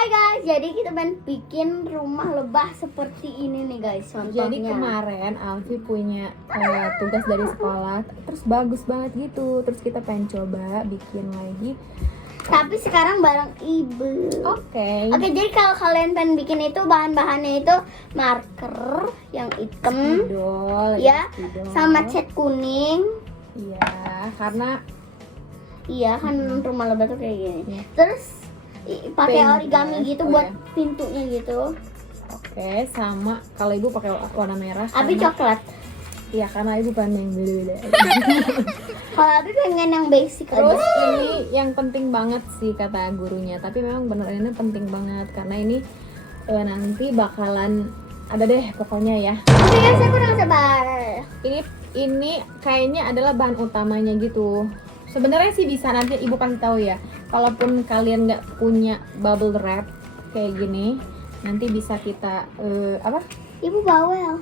Hai guys, jadi kita pengen bikin rumah lebah seperti ini nih guys. Contohnya. Jadi kemarin Alfi punya tugas dari sekolah, terus bagus banget gitu. Terus kita pengen coba bikin lagi. Tapi sekarang bareng ibu. Oke. Oke, jadi kalau kalian pengen bikin itu bahan-bahannya itu marker yang hitam, Spidol, ya, spidol. sama cat kuning. Iya, karena Iya kan rumah lebah tuh kayak gini. Iya. Terus pakai Paint, origami guys. gitu Oh, buat ya. pintunya gitu. oke, sama kalau ibu pakai warna merah. Abi karena- coklat. Iya, karena ibu pengen yang beda-beda. Kalau Abi pengen yang basic Terus aja. ini yang penting banget sih kata gurunya, tapi memang bener ini penting banget karena ini nanti bakalan ada deh pokoknya ya. Oke guys, saya kurang sabar. Ini kayaknya adalah bahan utamanya gitu. Sebenarnya sih bisa nanti ibu kasih tahu ya. Kalaupun kalian nggak punya bubble wrap kayak gini, nanti bisa kita Ibu bawel.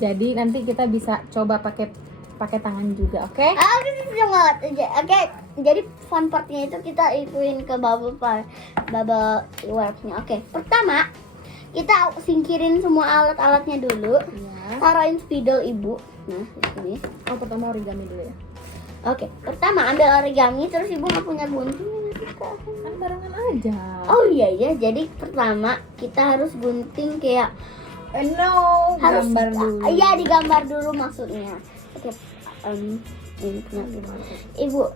Jadi nanti kita bisa coba pakai tangan juga, oke? Oke, semangat aja. Oke, jadi fun partnya itu kita ikutin ke bubble wrapnya. Oke, pertama kita singkirin semua alat-alatnya dulu. Iya. Taruhin spidol ibu. Nah, di sini. Oh, pertama origami dulu ya. Oke, pertama ambil origami, terus ibu nggak punya gunting. Kan barengan aja. Oh iya ya, jadi pertama kita harus gunting kayak No, harus gambar dulu. Iya, digambar dulu maksudnya. Oke, ini punya ibu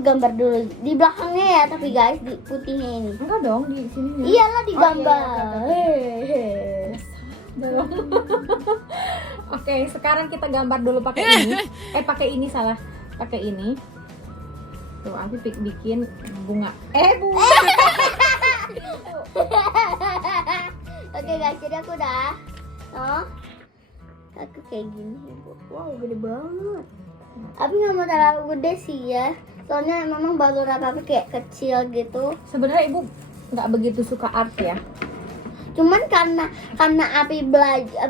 gambar dulu di belakangnya ya, tapi guys di putihnya ini. Enggak dong di sini. Iyalah digambar. Oh, iya, Oke, sekarang kita gambar dulu pakai ini. Pakai ini salah. Pakai ini. Tuh, aku bikin bunga. Bunga. Oke guys, jadi aku udah aku kayak gini ibu. Wow, gede banget. Tapi nggak mau terlalu gede sih ya, soalnya memang bubble wrap apa kayak kecil gitu. Sebenarnya ibu nggak begitu suka art ya. Cuman karena Abi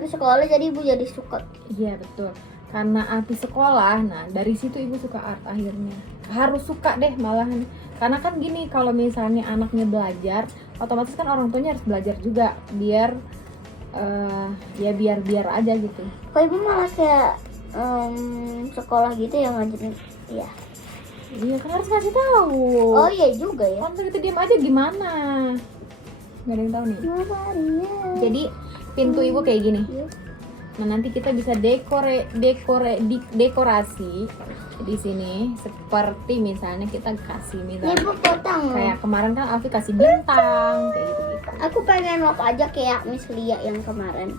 sekolah jadi ibu jadi suka. Iya betul. Karena Api sekolah, nah dari situ ibu suka art akhirnya. Harus suka deh malahan. Karena kan gini, kalau misalnya anaknya belajar, otomatis kan orang tuanya harus belajar juga biar ya biar aja gitu. Kok ibu malah kayak sekolah gitu ya ngajarin? Iya. Iya kan harus kasih tahu. Oh iya juga ya. Kan kita diam aja gimana? Gak ada yang tahu nih. Jadi pintu ibu kayak gini. Nah nanti kita bisa dekorasi di sini seperti misalnya kita kasih misalnya Ibu potong. kayak kemarin kan Alfi kasih bintang kayak gitu. Aku pengen lock aja kayak Miss Lia yang kemarin.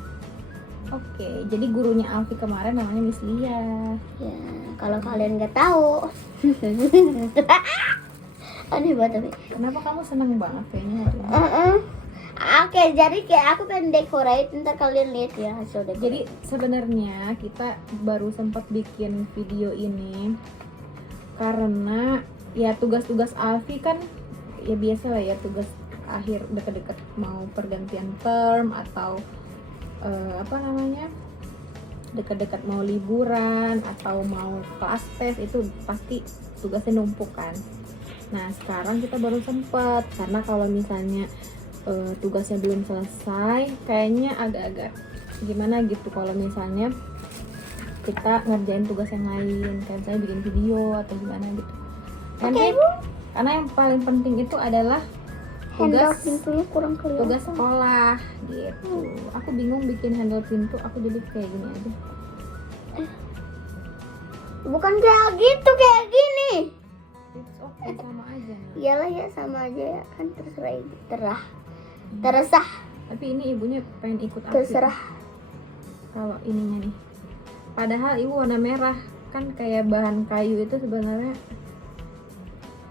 Oke, jadi gurunya Alfi kemarin namanya Miss Lia. Ya, kalau kalian nggak tahu. Aneh banget tapi. Kenapa kamu seneng banget kayaknya hari ini? Oke, jadi kayak aku pengen decorate, ntar kalian lihat ya hasil decorate. Jadi sebenarnya kita baru sempat bikin video ini karena ya tugas-tugas Alfi kan ya biasa lah ya, tugas akhir deket-deket mau pergantian term atau deket-deket mau liburan atau mau kelas tes, itu pasti tugasnya numpuk kan. Nah sekarang kita baru sempet, karena kalau misalnya tugasnya belum selesai kayaknya agak-agak gimana gitu kalau misalnya kita ngerjain tugas yang lain, kayak misalnya bikin video atau gimana gitu. Nanti karena yang paling penting itu adalah handle tugas pintunya kurang kelihatan. tugas sekolah gitu. Aku bingung bikin handle pintu, aku jadi kayak gini aja. Bukan kayak gitu, kayak gini. It's okay, sama aja. Iyalah ya, sama aja ya kan, terserah. Tapi ini ibunya pengen ikut aku. Terserah. Kalau ininya nih. Padahal ibu warna merah kan kayak bahan kayu itu sebenarnya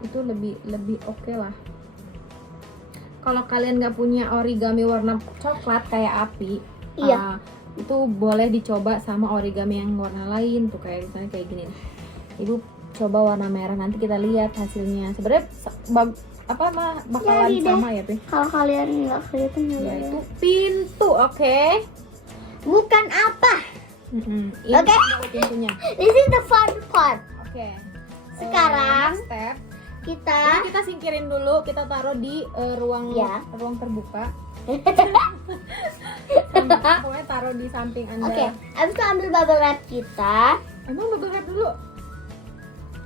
itu lebih oke lah. Kalau kalian nggak punya origami warna coklat kayak Api, Iya. itu boleh dicoba sama origami yang warna lain tuh, kayak misalnya kayak gini. Ibu coba warna merah, nanti kita lihat hasilnya. Sebenarnya bakalan Jadi deh. sama ya, Pi. Kalau kalian nggak kelihatan Ya itu pintu, oke? bukan apa. Ini Oke. pintunya. This is the fun part. Oke. Sekarang Next step, kita. Ini kita singkirin dulu, kita taruh di ruang Ya. ruang terbuka. Pokoknya taruh di samping Anda. Oke, abis itu ambil bubble wrap kita. Emang bubble wrap dulu?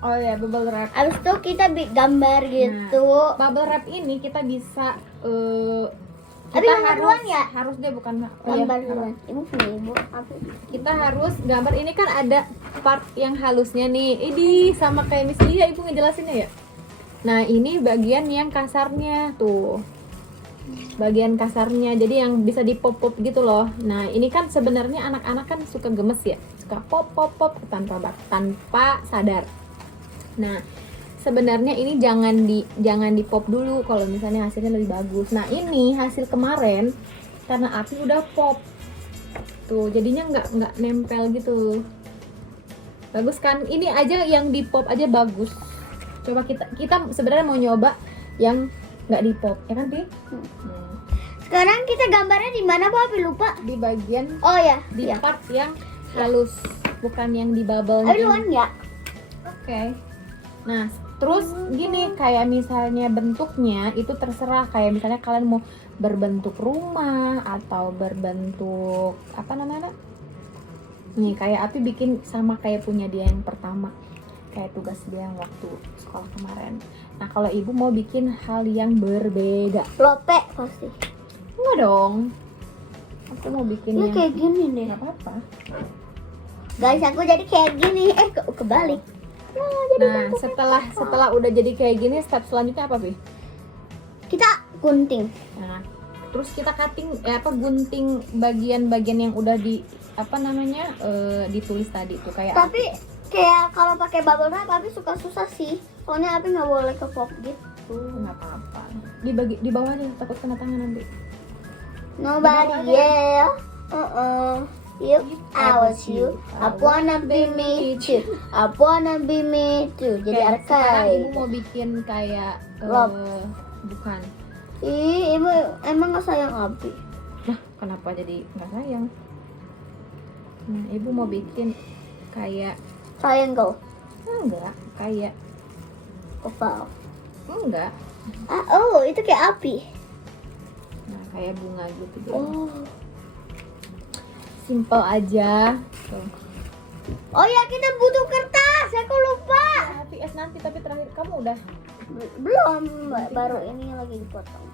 Oh ya, bubble wrap. Abis itu kita gambar gitu. Bubble wrap ini kita bisa Tapi gambar duluan ya? Harus dia bukan oh ya, Gambar duluan. Ibu punya ibu. Aku. Kita harus gambar, ini kan ada part yang halusnya nih. Ini sama kayak misalnya ibu ngejelasinnya ya. Nah, ini bagian yang kasarnya tuh. Bagian kasarnya, jadi yang bisa dipop-pop gitu loh. Nah, ini kan sebenarnya anak-anak kan suka gemes ya, suka pop tanpa sadar. Nah, sebenarnya ini jangan dipop dulu kalau misalnya hasilnya lebih bagus. Nah, ini hasil kemarin karena api udah pop tuh, jadinya nggak nempel gitu. Bagus kan? Ini aja yang dipop aja bagus. Coba kita sebenarnya mau nyoba yang nggak dipop, ya kan, Pi? Sekarang kita gambarnya di mana, Papi? Lupa. Di bagian Oh ya, di iya. part yang halus, bukan yang di bubble. Ayo duluan ya. Oke. Nah, terus gini, kayak misalnya bentuknya itu terserah, kayak misalnya kalian mau berbentuk rumah atau berbentuk apa namanya? Nih, kayak Api bikin sama kayak punya dia yang pertama. Kayak tugas dia yang waktu sekolah kemarin. Nah, kalau ibu mau bikin hal yang berbeda. Lope pasti. Enggak dong. Aku mau bikin Ini yang kayak gini nih. nggak apa-apa. Guys, aku jadi kayak gini. Kebalik. Nah, setelah udah jadi kayak gini, step selanjutnya apa, Pi? Kita gunting. Nah, terus kita gunting bagian-bagian yang udah ditulis tadi tuh kayak Tapi kayak kalau pakai bubble wrap, Papi suka susah sih. Soalnya Papi nggak boleh ke pop gitu. nggak apa-apa. Di bawah aja, takut kena tangan nanti. Nobody yeah. You, I was you. I wanna be me too. I wanna be me too. Jadi Sekarang ibu arkai. mau bikin kayak Love. bukan. Ih, ibu emang nggak sayang Abi? Nah, kenapa jadi nggak sayang? Nah, ibu mau bikin kayak Triangle, enggak, kayak oval. enggak. Oh, itu kayak api. Nah, kayak bunga gitu. Oh. Simple aja. Tuh. Oh ya, kita butuh kertas. Aku lupa. HPS nanti, tapi terakhir kamu udah. Belum, baru ini lagi dipotong.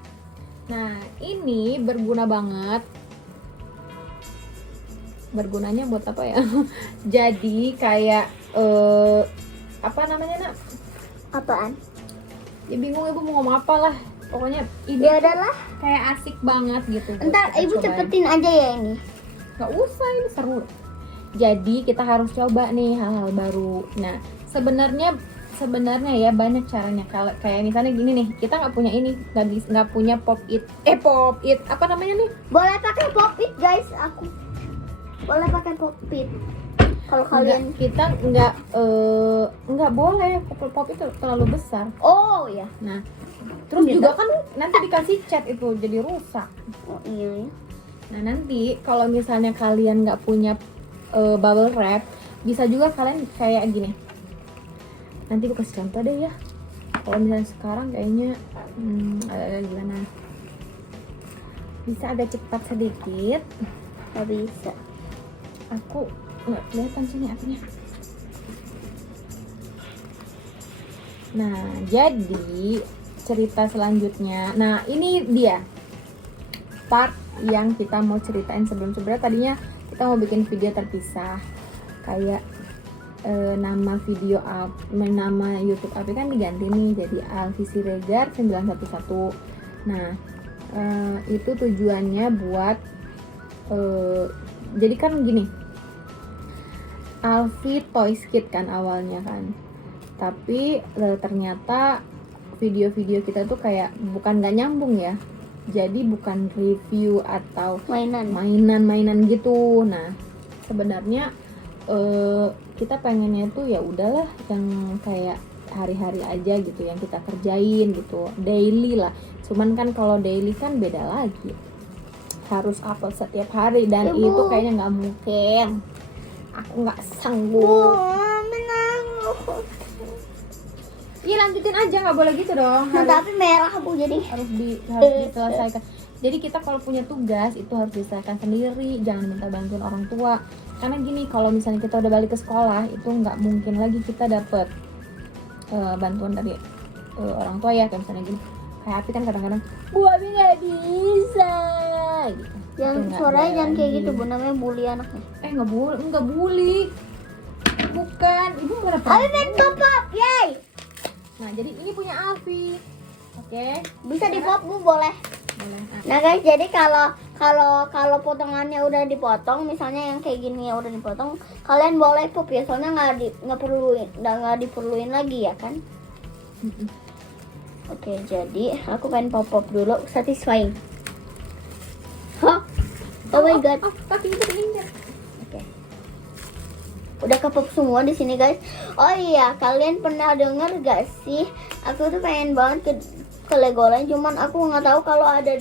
Nah, ini berguna banget. Bergunanya buat apa ya? Jadi kayak apa namanya, Nak? Apaan? Ya bingung ibu mau ngomong apa lah. Pokoknya ini Ya adalah. kayak asik banget gitu. Ntar Kita ibu cobain. cepetin aja ya ini. Gak usah, ini seru. Jadi kita harus coba nih hal-hal baru. Nah, sebenarnya ya banyak caranya. Kalau kayak misalnya gini nih, kita nggak punya ini, nggak punya pop it apa namanya nih? Boleh pakai pop it guys, aku. Boleh pakai pop it. Kalau kalian. Kita nggak boleh, pop itu terlalu besar. Oh ya. Nah, terus Gitu. juga kan nanti dikasih cat itu jadi rusak. Oh iya ya. Nah, nanti kalau misalnya kalian nggak punya bubble wrap, bisa juga kalian kayak gini. Nanti gue kasih contoh deh ya. Kalau misalnya sekarang kayaknya agak gimana? Bisa agak cepat sedikit. Gak bisa. Aku nggak kelihatan sini apinya. Nah, jadi cerita selanjutnya. Nah, ini dia part yang kita mau ceritain sebelumnya. Tadinya kita mau bikin video terpisah, kayak nama YouTube Api kan diganti nih jadi Alfi Siregar 911. Nah, itu tujuannya buat jadi kan gini, Alfi Toys Kit kan awalnya kan, tapi ternyata video-video kita tuh kayak bukan nggak nyambung ya, jadi bukan review atau mainan gitu. Nah, sebenarnya kita pengennya tuh ya udahlah yang kayak hari-hari aja gitu, yang kita kerjain gitu, daily lah. Cuman kan kalau daily kan beda lagi, harus upload setiap hari dan Ibu. itu kayaknya nggak mungkin. Aku nggak sanggup. Menang. Iya lanjutin aja, nggak boleh gitu dong. Nah, tapi merah Bu jadi. Harus diselesaikan. Jadi kita kalau punya tugas itu harus diselesaikan sendiri, jangan minta bantuan orang tua. Karena gini, kalau misalnya kita udah balik ke sekolah itu nggak mungkin lagi kita dapet bantuan dari orang tua ya. Kayak misalnya gini, kayak Api kan kadang-kadang Bu Abi nggak bisa gitu. Yang Itu nggak suaranya jangan kayak lagi. gitu Bu, namanya bully anaknya. Nggak bully. Bukan, ibu berapa? Abi main pop up, yay. Nah, jadi ini punya Alfi. Oke, Bisa di pop Bu, boleh. boleh. Nah, Nah guys, jadi kalau potongannya udah dipotong, misalnya yang kayak gini ya udah dipotong, kalian boleh pop ya, soalnya nggak diperluin lagi ya kan? Oke, jadi aku pengen pop dulu, satisfying. Hah? Oh my god. kaki itu meninggal. Oke. Udah kepop semua di sini guys. Oh iya, kalian pernah denger gak sih? Aku tuh pengen banget ke Legoland, cuman aku nggak tahu kalau ada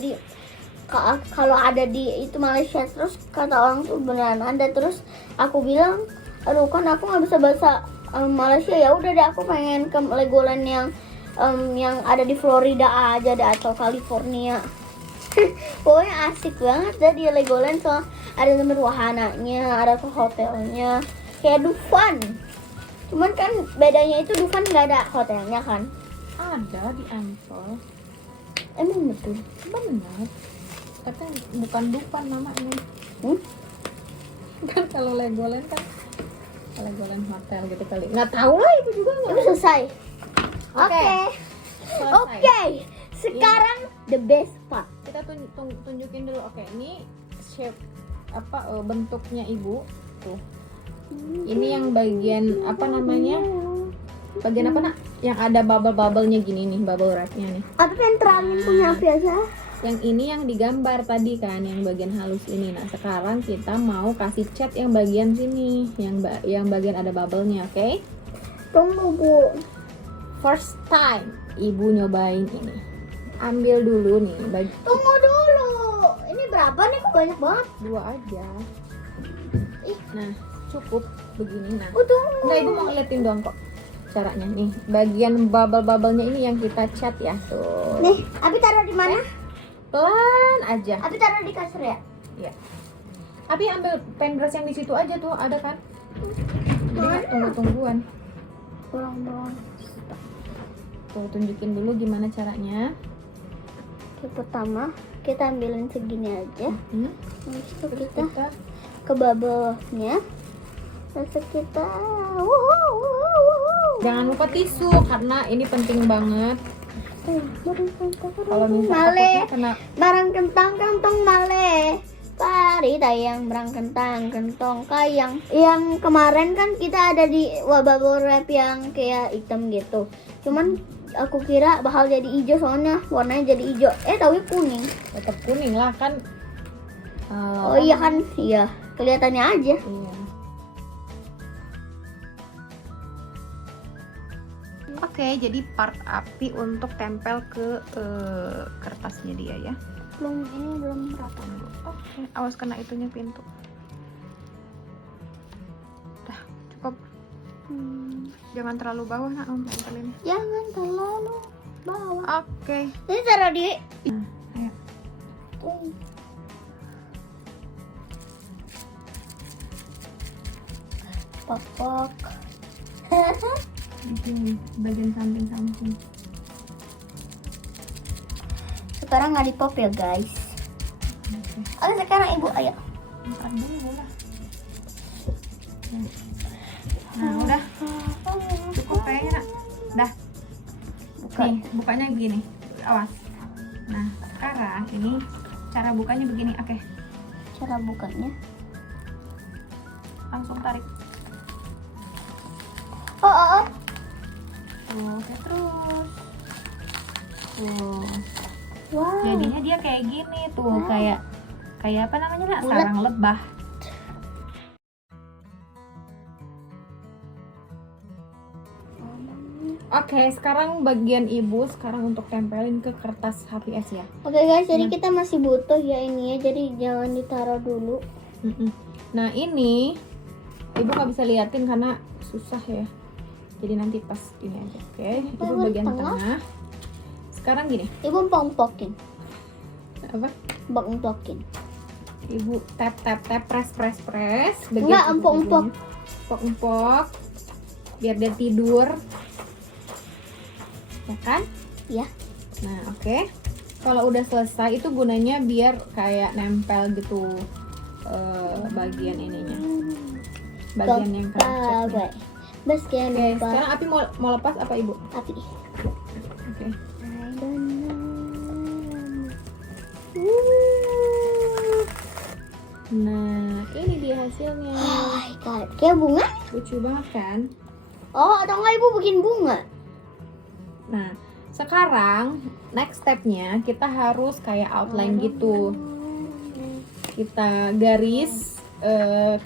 di itu Malaysia. Terus kata orang tuh beneran ada. Terus aku bilang, aduh kan aku nggak bisa bahasa Malaysia, ya udah deh aku pengen ke Legoland yang ada di Florida aja deh, atau California. Pokoknya asik banget deh di Legoland, soal ada tempat wahananya, ada ke hotelnya, kayak Dufan. Cuman kan bedanya itu Dufan nggak ada hotelnya kan? Ada di Ancol. Emang betul? Benar. Tapi bukan Dufan namanya. Hmm? Kan kalau Legoland kan Legoland hotel gitu kali. Nggak tahu lah, itu juga nggak. Itu selesai. Oke. Oke. Selesai. Sekarang the best part. Kita tunjukin dulu. Oke, ini shape bentuknya ibu tuh. Ini yang bagian apa namanya? Bagian apa nak? Yang ada bubble-bubblenya gini nih, bubble wrapnya nih. Aku pengen terangin punya biasa. Yang ini yang digambar tadi kan, yang bagian halus ini. Nah sekarang kita mau kasih cat yang bagian sini, yang bagian ada bubble-nya, oke? Tunggu Bu. First time ibu nyobain ini. Ambil dulu nih, Tunggu dulu. Ini berapa nih? Kok banyak banget? 2 aja. Nah cukup begini. Nah Tunggu. enggak, ibu mau ngeliatin doang kok caranya. Nih bagian bubble-bubblenya ini yang kita cat ya tuh. Nih, Abi taruh di mana? Pelan aja. Abi taruh di kasur ya? Iya. Abi ambil pen brush yang di situ aja tuh, ada kan? Jadi nggak tunggu-tungguan. Kurang doang. Tuh tunjukin dulu gimana caranya. Oke, pertama kita ambilin segini aja. Habis itu Terus kita kita ke bubble-nya. Terus kita jangan lupa tisu karena ini penting banget. Kalau misalnya Male, takutnya kena barang kentang male. Pari tayang berang kentang kayang. Yang kemarin kan kita ada di bubble wrap yang kayak hitam gitu. Cuman aku kira bakal jadi hijau, soalnya warnanya jadi hijau. Tapi kuning. tetap kuning lah kan. Oh iya kan, iya. Kelihatannya aja. Iya. Oke, jadi part Api untuk tempel ke kertasnya dia ya. Ini belum rata. Oke, awas kena itunya pintu. Dah, cukup. Jangan terlalu bawah nak, Om, tempelin. Jangan terlalu bawah. Oke. Ini taruh di Ayo. popok. Di sini, bagian samping-samping. Sekarang nggak di pop ya guys. Oke, sekarang ibu ayo. Ntar dulu lah. Nah, udah. Cukup kayaknya nak. Dah. Buka. Nih, bukanya begini. Awas. Nah, sekarang ini cara bukanya begini. Oke, Cara bukanya. langsung tarik. Oh. Tuh, oke, terus. Tuh. Wow. Jadinya dia kayak gini tuh, Wow. kayak apa namanya nak? Bulat. Sarang lebah. Oke, sekarang bagian ibu sekarang untuk tempelin ke kertas HPS ya. Oke guys, jadi Nah. kita masih butuh ya ini ya. Jadi jangan ditaruh dulu. Nah ini ibu nggak bisa liatin karena susah ya. Jadi nanti pas ini aja, oke? Ibu Bagian bagian tengah. tengah. Sekarang gini, Ibu empok-empokin. apa? Empok-empokin. Ibu tap press Enggak, empok-empok. Empok biar dia tidur, ya kan? Ya. Nah, oke. Kalau udah selesai itu gunanya biar kayak nempel gitu bagian ininya, bagian yang kerecetnya. Bagian Oke, sekarang Api mau lepas apa Ibu? api. Oke. Nah, ini dia hasilnya. Oh my god, kayak bunga? Lucu banget kan? Oh, atau enggak ibu bikin bunga? Nah, sekarang next stepnya kita harus kayak outline gitu. Kita garis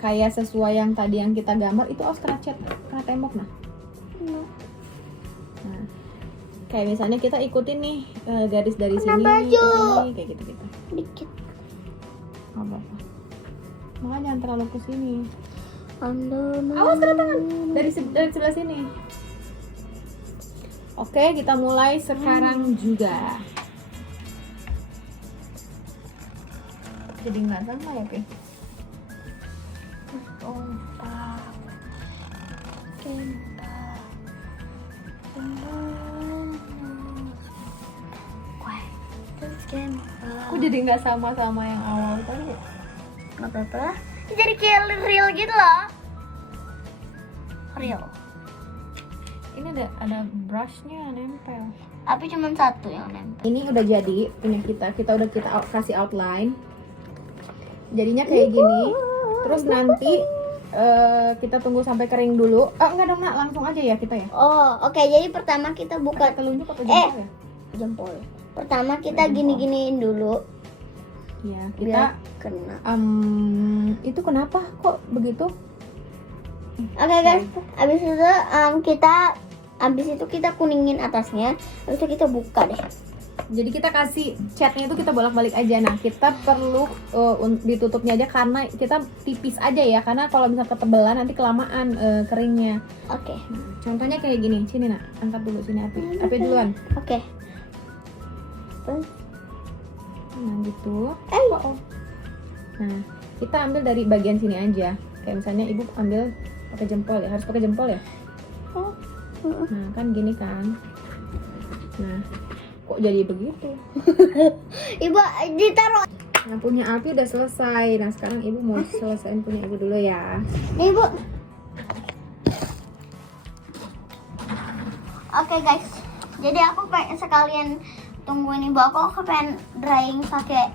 kayak sesuai yang tadi yang kita gambar itu harus kena cat, kena tembok nah. Nah, kayak misalnya kita ikutin nih garis dari Kena sini baju. ke sini kayak gitu-gitu. Dikit. Nggak apa-apa. Makanya jangan terlalu ke sini. Awas Awas kena tangan dari sebelah sini. Oke, kita mulai sekarang juga. Jadi nggak sama ya, Pi? Kok jadi nggak sama-sama yang awal tadi? Nggak apa-apa. Jadi kayak real gitu loh. Real. Ini ada brushnya nempel. Tapi cuma satu yang nempel. Ini udah jadi punya kita udah kasih outline. Jadinya kayak gini. Terus nanti kita tunggu sampai kering dulu. Enggak dong nak, langsung aja ya kita ya. Oh, oke. Jadi pertama kita buka Pakai telunjuk atau jempol ya? jempol. Pertama kita gini-giniin dulu Ya, kita biar kena. itu kenapa kok begitu? Oke guys, abis itu kita kuningin atasnya, habis itu kita buka deh. Jadi kita kasih catnya itu kita bolak-balik aja. Nah, kita perlu ditutupnya aja karena kita tipis aja ya. Karena kalau misal ketebelan nanti kelamaan keringnya. Oke. Nah, contohnya kayak gini. Sini nak, angkat dulu sini Api duluan. Oke. Nah gitu. Oh. Nah, kita ambil dari bagian sini aja. Kayak misalnya ibu ambil pakai jempol ya, harus pakai jempol ya. Oh. Nah kan gini kan. Nah, kok jadi begitu? Ibu ditaruh. Nah punya Api udah selesai. Nah sekarang ibu mau selesaiin punya ibu dulu ya. Nih ibu. Oke guys, jadi aku pengen sekalian tungguin ibu aku pengen drying pakai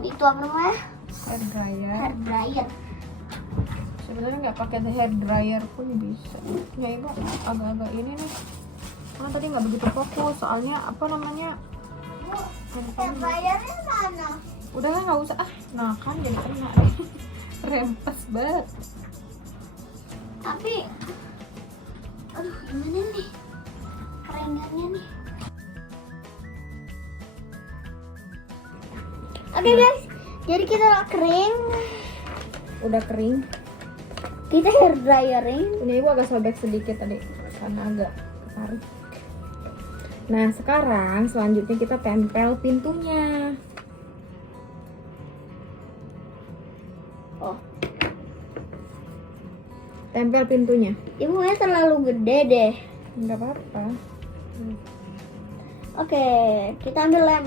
itu apa namanya? Hair dryer. Hair dryer. Sebenarnya nggak pakai hair dryer pun bisa. Ya ibu agak-agak ini nih. Karena tadi nggak begitu fokus. Soalnya apa namanya? Hair dryernya mana? Udah lah nggak usah ah. Nah kan jadi kena. Rempes banget. Tapi aduh gimana nih keringatnya nih. Oke guys, jadi kita udah kering, Udah kering. kita hair dryerin. Ini ibu agak sobek sedikit tadi karena agak ketarik. Nah sekarang selanjutnya kita tempel pintunya. Oh, Tempel pintunya. ibunya terlalu gede deh. Nggak apa-apa. Oke, kita ambil lem.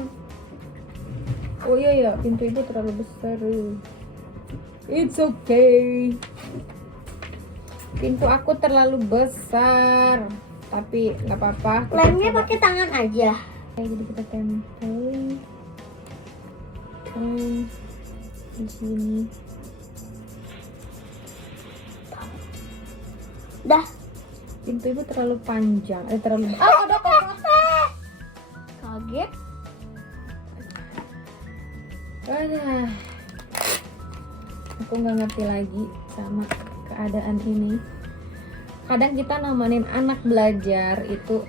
Oh iya pintu ibu terlalu besar. It's okay. Pintu aku terlalu besar, tapi nggak apa-apa. Kita Lemnya coba. pakai tangan aja. Oke, jadi kita tempelin di sini. Dah. Pintu ibu terlalu panjang, terlalu. Kaget. Aduh. Aku nggak ngerti lagi sama keadaan ini. Kadang kita nemenin anak belajar itu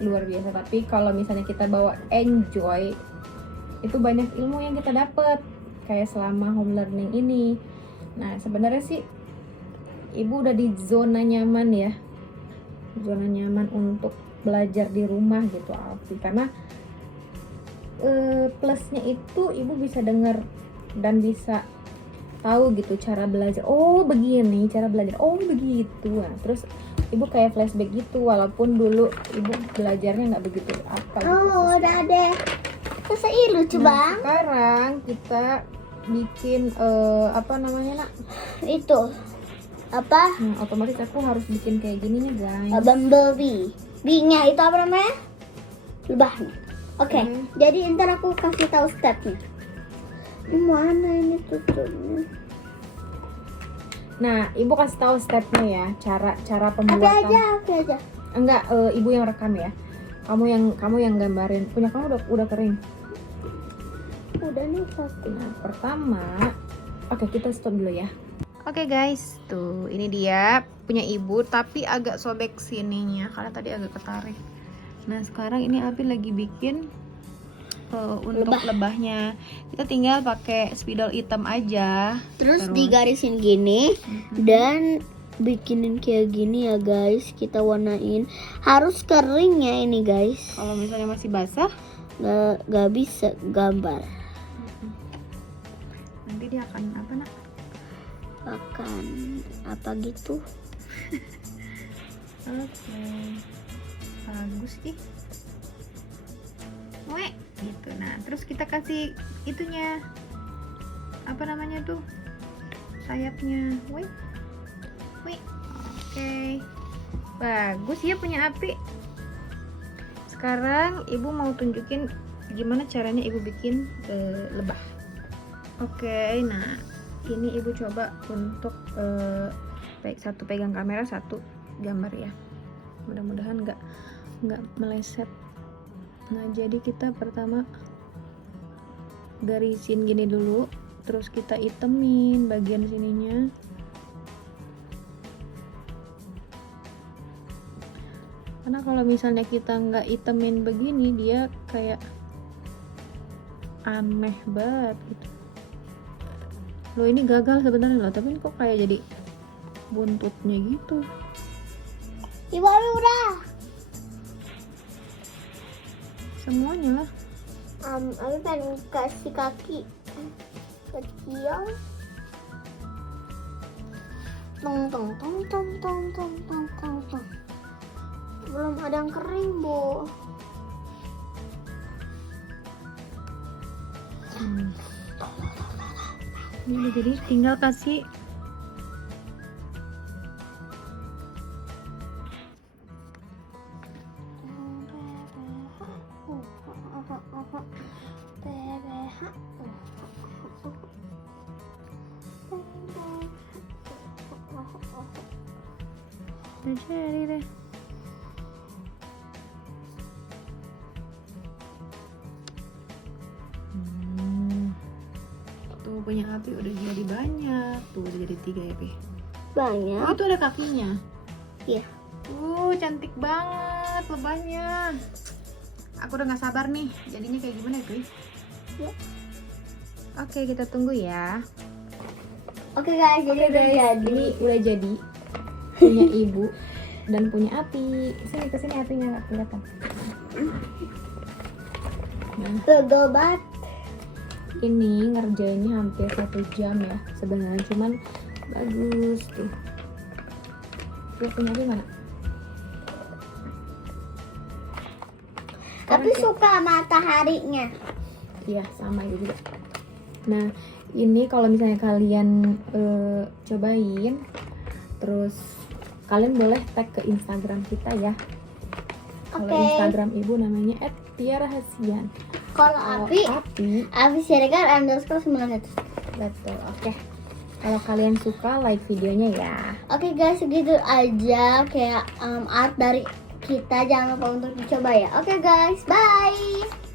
luar biasa, tapi kalau misalnya kita bawa enjoy itu banyak ilmu yang kita dapat. kayak selama home learning ini. Nah sebenarnya sih ibu udah di zona nyaman ya, zona nyaman untuk belajar di rumah gitu Alfi, karena plusnya itu ibu bisa dengar dan bisa tahu gitu cara belajar. Oh begini cara belajar, oh begitu. Nah, terus ibu kayak flashback gitu, walaupun dulu ibu belajarnya nggak begitu apa gitu. Oh udah deh. Selesai lucu Nah, bang. sekarang kita bikin apa namanya nak? Itu apa? Nah, otomatis aku harus bikin kayak gini nih guys. Bumblebee. Bee-nya itu apa namanya? Lebahnya. Oke, Hmm. jadi ntar aku kasih tahu stepnya. Mana ini tutupnya? Nah, ibu kasih tahu stepnya ya, cara Oke pembuatan. aja. Enggak, ibu yang rekam ya. Kamu yang gambarin. Punya kamu udah kering. Udah nih satu. Nah, pertama, oke kita stop dulu ya. Oke guys, tuh ini dia punya ibu, tapi agak sobek sininya karena tadi agak ketarik. Nah sekarang ini Abi lagi bikin untuk lebahnya. Kita tinggal pakai spidol hitam aja. Terus digarisin gini dan bikinin kayak gini ya guys. Kita warnain. Harus kering ya ini guys. Kalau misalnya masih basah, Gak bisa gambar. nanti dia akan apa nak? Akan apa gitu. Oke, bagus ih. Weh, gitu. Nah, terus kita kasih itunya, apa namanya tuh, sayapnya. Weh, oke, bagus ya punya Api. Sekarang ibu mau tunjukin gimana caranya ibu bikin lebah. Oke, nah ini ibu coba untuk satu pegang kamera, satu gambar ya. Mudah-mudahan nggak meleset. Nah jadi kita pertama garisin gini dulu, terus kita itemin bagian sininya. Karena kalau misalnya kita nggak itemin begini, dia kayak aneh banget gitu. Loh ini gagal sebenarnya loh, tapi kok kayak jadi buntutnya gitu. Ibu Abi udah. Semuanya lah. Abi pengen kasih kaki kecil. Tong. Belum ada yang kering, Bu. Ini udah jadi, tinggal kasih udah jadi deh. Tuh punya Api udah jadi banyak. Tuh udah jadi 3 ya Pi. Banyak. Oh itu ada kakinya. Iya. Cantik banget lebahnya. Aku udah gak sabar nih jadinya kayak gimana ya Pi? Ya. Oke kita tunggu ya. Oke guys, jadi udah jadi. Ini udah jadi punya ibu dan punya Api. Kesini Apinya nggak kelihatan. Nah, Pegel banget. ini ngerjainnya hampir 1 jam ya sebenarnya, cuman bagus tuh. Punya Api mana? Tapi suka mataharinya. Iya sama itu juga. Nah ini kalau misalnya kalian cobain, terus kalian boleh tag ke Instagram kita ya. Kalau Oke. Instagram ibu namanya @tiarahasian. Kalau Api Abi Siregar _900. betul. Oke. Kalau kalian suka like videonya ya. Oke guys, segitu aja kayak art dari kita. Jangan lupa untuk dicoba ya. Oke guys, bye.